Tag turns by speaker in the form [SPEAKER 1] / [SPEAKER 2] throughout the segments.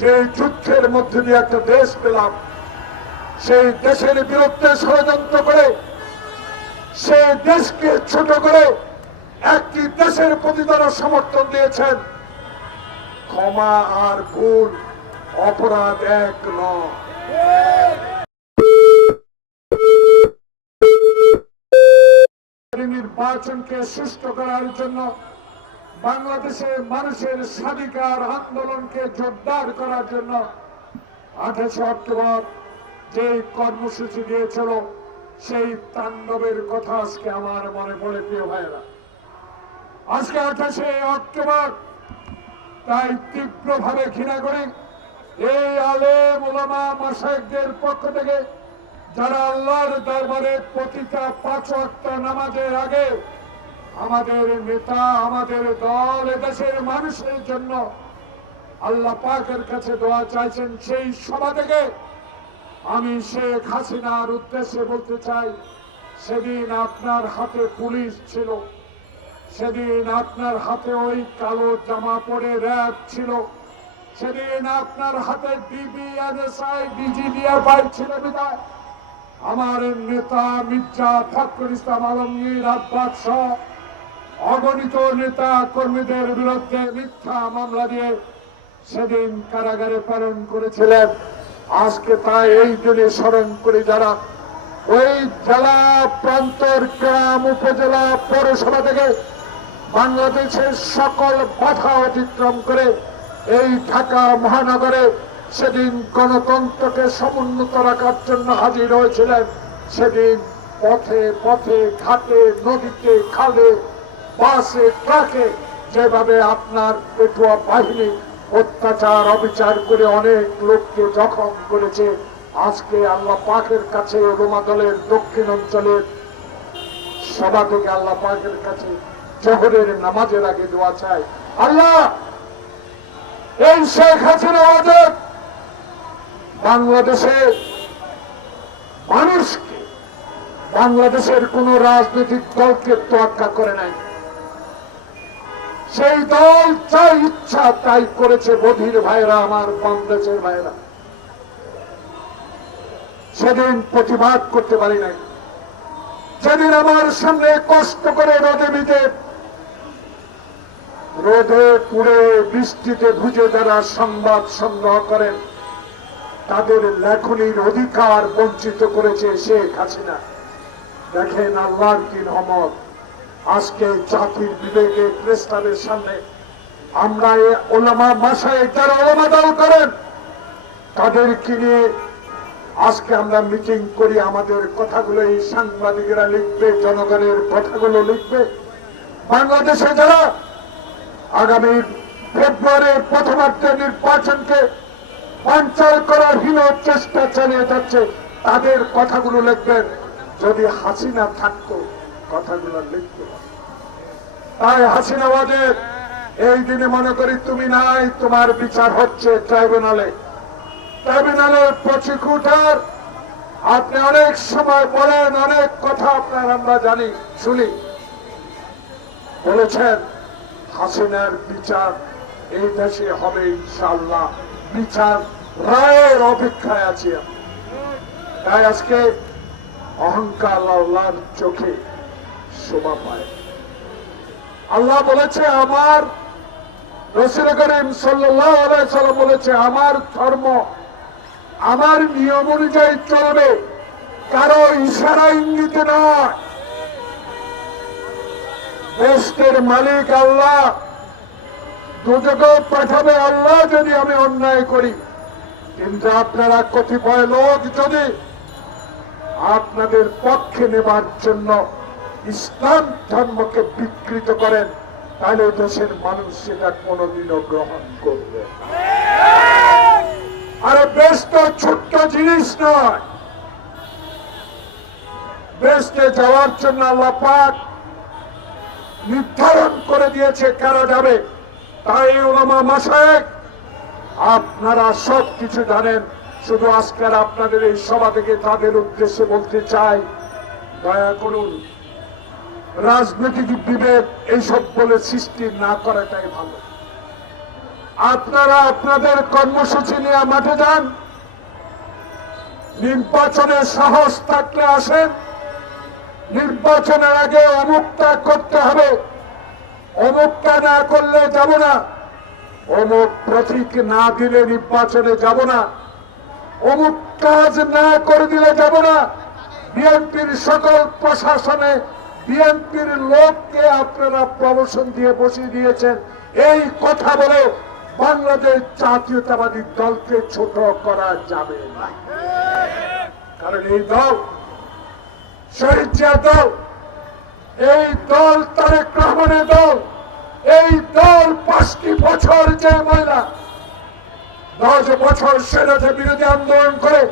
[SPEAKER 1] যে যুদ্ধের মধ্যে দিয়ে একটা দেশ পেলাম, সেই দেশের বিরুদ্ধে ষড়যন্ত্র করে, সেই দেশকে ছোট করে একটি দেশের প্রতি তারা সমর্থন দিয়েছেন। ক্ষমা আর ভুল, অপরাধ এক নয়। নির্বাচনকে সুস্থ করার জন্য বাংলাদেশের মানুষের স্বাধিকার আন্দোলনকে জোরদার করার জন্য আঠাশে অক্টোবর যে কর্মসূচি দিয়েছিল, সেই তাণ্ডবের কথা আজকে আমার মনে পড়ে, প্রিয় ভাইয়েরা। আজকে আঠাশে অক্টোবর, তাই তীব্রভাবে ঘৃণা করি এই আলেম ওলামা মাসায়কদের পক্ষ থেকে, যারা আল্লাহর দরবারে প্রতিটা পাঁচ নামাজের আগে আমাদের নেতা, আমাদের দল এদেশের মানুষের জন্য আল্লাহ পাকের কাছে দোয়া চাইছেন, সেই সভা থেকে আমি শেখ হাসিনার উদ্দেশ্যে বলতে চাই, সেদিন আপনার হাতে পুলিশ ছিল, সেদিন আপনার হাতে ওই কালো জামা পরে র্যাব ছিল, সেদিন আপনার হাতে ছিল বিদায় আমার নেতা মির্জা ফখরুল ইসলাম আলমগীর, আব্বাস অগণিত নেতা কর্মীদের বিরুদ্ধে মিথ্যা মামলা দিয়ে সেদিন কারাগারে প্রেরণ করেছিলেন। আজকে তাই এই দিনে স্মরণ করে যারা ওই জেলা প্রান্তর গ্রাম, উপজেলা, পৌরসভা থেকে বাংলাদেশের সকল বাধা অতিক্রম করে এই ঢাকা মহানগরে সেদিন গণতন্ত্রকে সমুন্নত রাখার জন্য হাজির হয়েছিলেন। সেদিন পথে পথে, ঘাটে, নদীতে, খালে বাসে ট্রাকে যেভাবে আপনার পেটুয়া বাহিনী অত্যাচার, অবিচার করে অনেক লোককে জখম করেছে, আজকে আল্লাহ পাকের কাছে রোমা দলের দক্ষিণ অঞ্চলের সভা থেকে আল্লাহ পাকের কাছে জহরের নামাজের আগে দোয়া চাই আল্লাহ, এই শেখ হাসিনা ওদের বাংলাদেশের মানুষকে, বাংলাদেশের কোন রাজনৈতিক দলকে তোয়াক্কা করে নাই। সেই দল চাই ইচ্ছা তাই করেছে বধির ভাইরা, আমার বাংলাদেশের ভাইরা। সেদিন প্রতিবাদ করতে পারি নাই। যেদিন আমার সামনে কষ্ট করে রোদে মিটে রোদে পুড়ে বৃষ্টিতে ভুজে যারা সংবাদ সংগ্রহ করেন, তাদের লেখনির অধিকার বঞ্চিত করেছে শেখ হাসিনা। দেখেন আল্লাহর কি রহমত। আজকে জাতির বিবেকে প্রেস্তাবের সামনে আমরা ওলামা মাসায় যারা ওলামা দল করেন, তাদেরকে নিয়ে আজকে আমরা মিটিং করি, আমাদের কথাগুলো এই সাংবাদিকেরা লিখবে, জনগণের কথাগুলো লিখবে। বাংলাদেশে যারা আগামী ফেব্রুয়ারির প্রথমার্ধের নির্বাচনকে বাঞ্চাল করার হীন চেষ্টা চালিয়ে যাচ্ছে, তাদের কথাগুলো লিখবেন। যদি হাসিনা থাকতো কথাগুলো লিখবে তাই হাসিনা ওয়াজের এই দিনে মনে করি তুমি নাই, তোমার বিচার হচ্ছে ট্রাইব্যুনালে। ট্রাইব্যুনালের প্রসিকিউটর আপনি অনেক সময় বলেন, অনেক কথা আপনার আমরা জানি, শুনি। বলেছেন, হাসিনার বিচার এই দেশে হবে ইনশাল্লাহ বিচার রায়ের অপেক্ষায় আছি তাই আজকে অহংকার আল্লাহর চোখে শোভা পায়। আল্লাহ বলেছে, আমার রসুল করিম সাল্লাম বলেছে, আমার ধর্ম, আমার নিয়ম অনুযায়ী চলবে। কারও ইশারা ইঙ্গিতে নয়। দেশের মালিক আল্লাহ। দুজকেও পাঠাবে আল্লাহ যদি আমি অন্যায় করি। কিন্তু আপনারা কতিপয় লোক যদি আপনাদের পক্ষে নেবার জন্য ইসলাম ধর্মকে বিকৃত করেন, তাহলে দেশের মানুষ সেটা কোনোদিনও গ্রহণ করবে। আরে বেশ তো ছোট্ট জিনিস নয়। বেশতে যাওয়ার জন্য আল্লাহ নির্ধারণ করে দিয়েছে কারা যাবে। তাই ওলামা মাসায়েক আপনারা সব কিছু জানেন। শুধু আজকের আপনাদের এই সভা থেকে তাদের উদ্দেশ্যে বলতে চাই, দয়া করুন রাজনৈতিক বিভেদ এইসব বলে সৃষ্টি না করাটাই ভালো। আপনারা আপনাদের কর্মসূচি নিয়ে মাঠে যান। নির্বাচনের সাহস থাকলে আসেন। নির্বাচনের আগে অমুকটা করতে হবে। অমুকটা না করলে যাব না। অমুক প্রতীক না দিলে নির্বাচনে যাব না। অমুক কাজ না করে দিলে যাব না। বিএনপির সকল প্রশাসনে বিএনপির লোককে আপনারা প্রমোশন দিয়ে বসিয়ে দিয়েছেন। এই কথা বলে বাংলাদেশ জাতীয়তাবাদী দলকে ছোট করা যাবে না। কারণ এই দল শহীদ দল, এই দল তারেক রহমানের দল, এই দল পাঁচটি বছর যে মহিলা দশ বছর সেনাতে বিরোধী আন্দোলন করে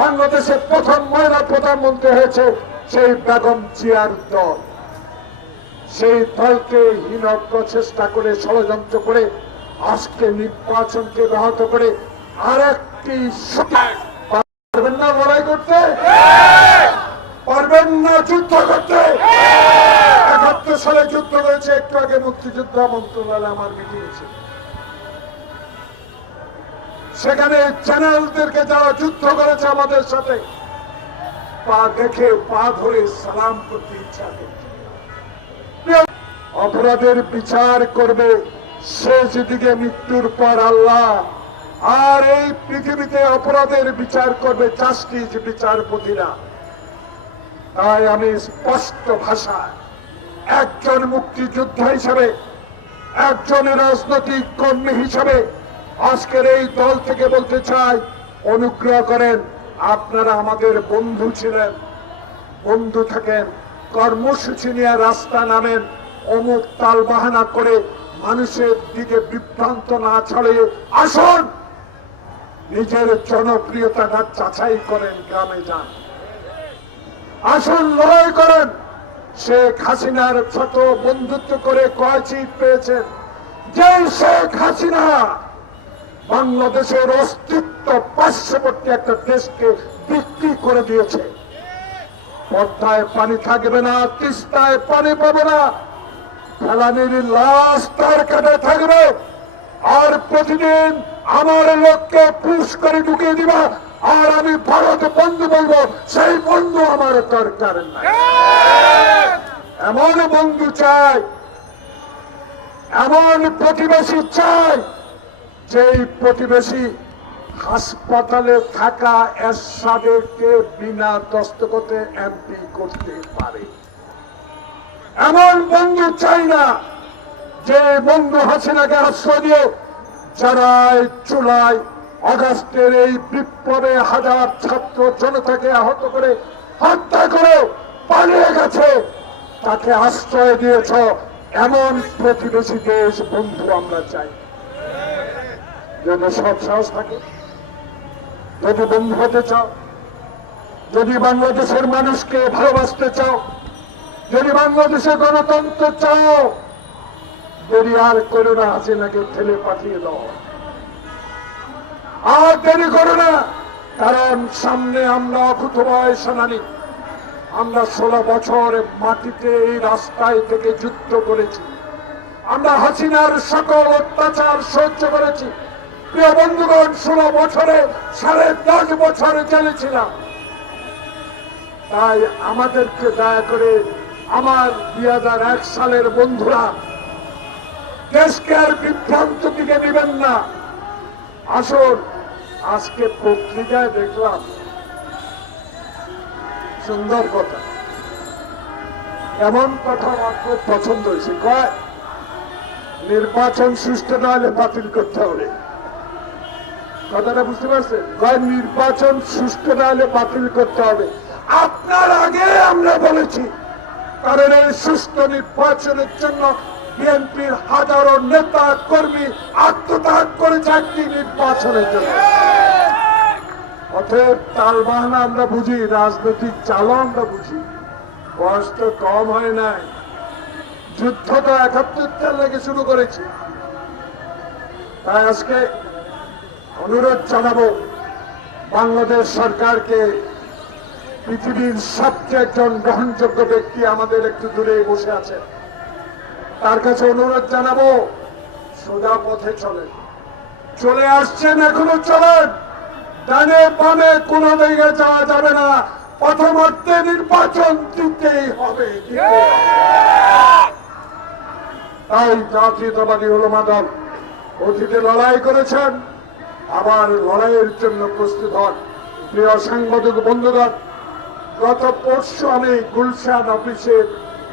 [SPEAKER 1] বাংলাদেশের প্রথম মহিলা প্রধানমন্ত্রী হয়েছে। সেই বেগম জিয়ার দল। সেই দলকে হীন প্রচেষ্টা করে, ষড়যন্ত্র করে, আজকে নির্বাচনকে ব্যাহত করে আর একটি পারবেন না লড়াই করতে? পারবেন না যুদ্ধ করতে? একাত্তর সালে যুদ্ধ হয়েছে, একটু আগে মুক্তিযুদ্ধ মন্ত্রণালয় আমার মিটিং ছিল সেখানে চ্যানেলদেরকে যারা যুদ্ধ করেছে আমাদের সাথে পা দেখে পা ধরে সালাম করতে ইচ্ছা করছে অপরাধের বিচার করবে শেষ দিকে মৃত্যুর পর আল্লাহ। আর এই পৃথিবীতে অপরাধের বিচার করবে জাস্টিস বিচারপতিরা। তাই আমি স্পষ্ট ভাষা একজন মুক্তিযোদ্ধা হিসাবে, একজন রাজনৈতিক কর্মী হিসাবে আজকের এই দল থেকে বলতে চাই, অনুগ্রহ করেন আপনারা আমাদের বন্ধু ছিলেন। বন্ধু থাকেন, কর্মসূচি নিয়ে রাস্তা নামেন, অমুক তাল বাহানা করে মানুষের দিকে বিভ্রান্ত না ছড়িয়ে আসুন। নিজের জনপ্রিয়তাটা যাচাই করেন, গ্রামে যান। আসুন, লড়াই করেন। শেখ হাসিনার ছোট বন্ধুত্ব করে কয় চিট পেয়েছেন। যে শেখ হাসিনা! বাংলাদেশের অস্তিত্ব পার্শ্ববর্তী একটা দেশকে বিক্রি করে দিয়েছে। পদ্মায় পানি থাকবে না, তিস্তায় পানি পাবে না। ফেলানির লাশ তার কাছে থাকবে। আর প্রতিদিন আমার লোককে পুশ করে ঢুকিয়ে দিবা। আর আমি ভারত বন্ধু বলব, সেই বন্ধু আমার দরকার এমন বন্ধু চাই, এমন প্রতিবেশী চাই যেই প্রতিবেশী হাসপাতালে থাকা এরশাদেরকে বিনা দস্তকতে এমপি করতে পারে। এমন বন্ধু চাই না যে বন্ধু হাসিনাকে আশ্রয় দিয়ে যারাই চুলায় অগাস্টের এই বিপ্লবে হাজার ছাত্র জনতাকে আহত করে হত্যা করে পালিয়ে গেছে, তাকে আশ্রয় দিয়েছ। এমন প্রতিবেশী দেশ বন্ধু আমরা চাই যেন সব সাহস থাকে। যদি বন্ধু হতে চাও, যদি বাংলাদেশের মানুষকে ভালোবাসতে চাও, যদি বাংলাদেশে গণতন্ত্র চাও, দেরি আর করো না, হাসিনাকে ঠেলে পাঠিয়ে দাও। আর দেরি করো না, কারণ সামনে আমরা অকুতভয় সেনানি। আমরা ষোলো বছর মাটিতে এই রাস্তায় থেকে যুদ্ধ করেছি। আমরা হাসিনার সকল অত্যাচার সহ্য করেছি। প্রিয় বন্ধুগণ, ষোলো বছরে সাড়ে দশ বছর চলেছিলাম। তাই আমাদেরকে দয়া করে আমার দুই হাজার এক সালের বন্ধুরা দেশকে আর বিভ্রান্ত দিকে নেবেন না। আজকে পত্রিকায় দেখলাম সুন্দর কথা। এমন কথা আমার খুব পছন্দ হয়েছে। কয়? নির্বাচন সুষ্ঠু না হলে বাতিল করতে হবে। কথাটা বুঝতে পারছেন? নির্বাচন সুষ্ঠু না হলে বাতিল করতে হবে। আপনার আগে আমরা বলেছি, কারণ এই সুষ্ঠু নির্বাচনের জন্য বিএনপির হাজারো নেতা, কর্মী আত্মত্যাগ করেছে একটি নির্বাচনের জন্য। অতএব তাল বাহানা আমরা বুঝি, রাজনৈতিক চালও আমরা বুঝি। বয়স তো কম হয় নাই। যুদ্ধ তো একাত্তর থেকে শুরু করেছি। তাই আজকে অনুরোধ জানাব, বাংলাদেশ সরকারকে পৃথিবীর সবচেয়ে একজন গ্রহণযোগ্য ব্যক্তি আমাদের একটু দূরে বসে আছে। তার কাছে অনুরোধ জানাব, সোজা পথে চলেন। চলে আসছেন এখনও চলেন। ডানে বামে কোনো দিকে যাওয়া যাবে না। প্রথমার্থে নির্বাচন দিতেই হবে। তাই জাতীয়তাবাদী ওলমা দল অতীতে লড়াই করেছেন। আবার লড়াইয়ের জন্য প্রস্তুত হন। প্রিয় সাংবাদিক বন্ধুগণ গত পরশু আমি গুলশান অফিসে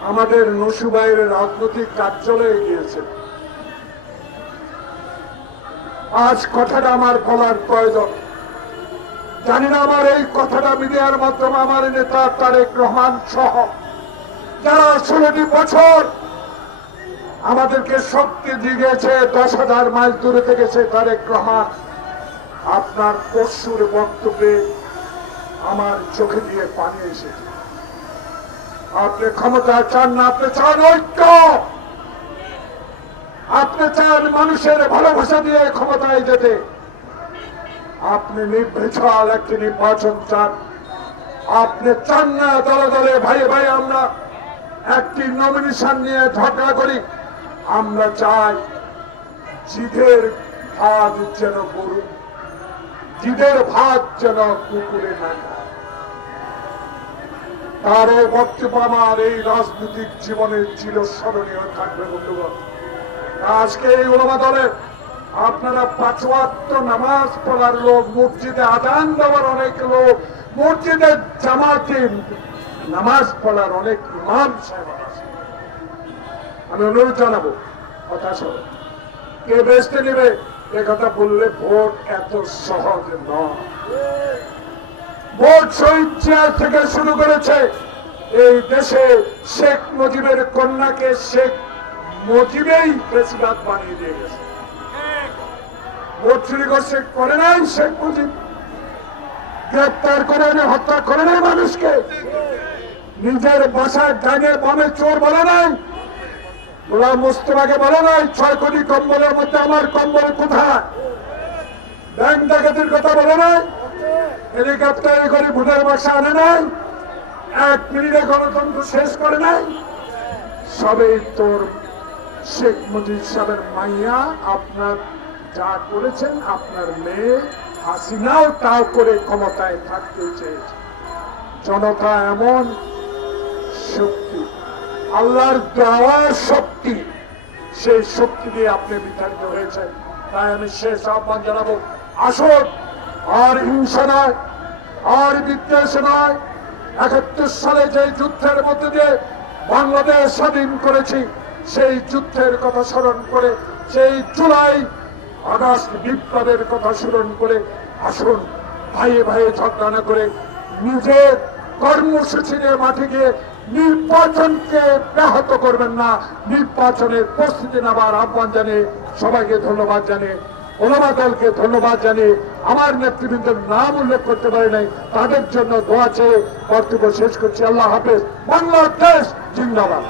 [SPEAKER 1] আমাদের নসুবাইয়ের রাজনৈতিক কার্যালয়ে গিয়েছেন আজ কথাটা আমার বলার প্রয়োজন। জানি না আমার এই কথাটা মিডিয়ার মাধ্যমে আমার নেতা তারেক রহমান সহ যারা ষোলোটি বছর আমাদেরকে শক্তি দিয়েছে, দশ হাজার মাইল দূরে থেকে সে তারেক রহমান। আপনার পরশুর বক্তব্যে আমার চোখে দিয়ে পানি এসেছে। আপনি ক্ষমতা চান না, আপনি চান ঐক্য। আপনি চান মানুষের ভালোবাসা দিয়ে ক্ষমতায় যেতে। আপনি নির্বিচাল একটি নির্বাচন চান। আপনি চান না দলে দলে ভাই ভাই আমরা একটি নমিনেশন নিয়ে ঝগড়া করি। আমরা চাই জিদের ভাত যেন গরু জিদের ভাত যেন কুকুরে না তার বক্তব্য আমার এই রাজনৈতিক জীবনের ছিল স্মরণীয় থাকবে, বন্ধুগণ। আজকে এই ওলামা দলের আপনারা পাঁচওয়াক্ত নামাজ পড়ার লোক, মসজিদে আদান দেওয়ার অনেক লোক, মসজিদে জামাতে নামাজ পড়ার অনেক ইমাম সাহেব আমি অনুরোধ জানাব, কথা শোনো। কে বেসতে নেবে? কথা বললে ভোট এত সহজ নয়। ভোট শহীদ থেকে শুরু করেছে এই দেশে শেখ মুজিবের কন্যাকে শেখ মুজিবেই প্রেসিডেন্ট বানিয়ে দিয়ে গেছে। ভোট করে নাই শেখ মুজিব। গ্রেপ্তার করে এনে হত্যা করে নাই মানুষকে। নিজের বাসায় ডানে বামে চোর বলে নাই। গোলাম মুস্তফাকে বলে নাই, ছয় কোটি কম্বলের মধ্যে আমার কম্বল কোথায়? ব্যাংক ডাকাতির কথা বলে নাই, হেলিকপ্টারে করে ভোটের বাসা আনে নাই, এক মিনিটে গণতন্ত্র শেষ করে নাই। সবে তোর শেখ মুজিব সাহেবের মাইয়া, আপনার যা করেছেন, আপনার মেয়ে হাসিনাও তাও করে ক্ষমতায় থাকতে চেয়েছে। জনতা এমন শক্তি। আল্লাহর দেওয়ার শক্তি, সেই শক্তি দিয়ে আপনি বিতাড়িত হয়েছেন। তাই আমি শেষ আহ্বান জানাব, আসুন, আর হিংসা নয়, আর বিদ্বেষ নয়। একাত্তর সালে যে যুদ্ধের মধ্যে দিয়ে বাংলাদেশ স্বাধীন করেছি, সেই যুদ্ধের কথা স্মরণ করে, সেই জুলাই আগস্ট বিপ্লবের কথা স্মরণ করে আসুন, ভাইয়ে ভাইয়ে ঝগড়া না করে নিজের কর্মসূচি নিয়ে মাঠে গিয়ে নির্বাচনকে ব্যাহত করবেন না। নির্বাচনের প্রস্তুতি নেবার আহ্বান জানিয়ে সবাইকে ধন্যবাদ জানিয়ে, ওলামা দলকে ধন্যবাদ জানিয়ে আমার নেতৃবৃন্দের নাম উল্লেখ করতে পারি নাই। তাদের জন্য দোয়া চেয়ে বক্তব্য শেষ করছি। আল্লাহ হাফেজ। বাংলাদেশ জিন্দাবাদ।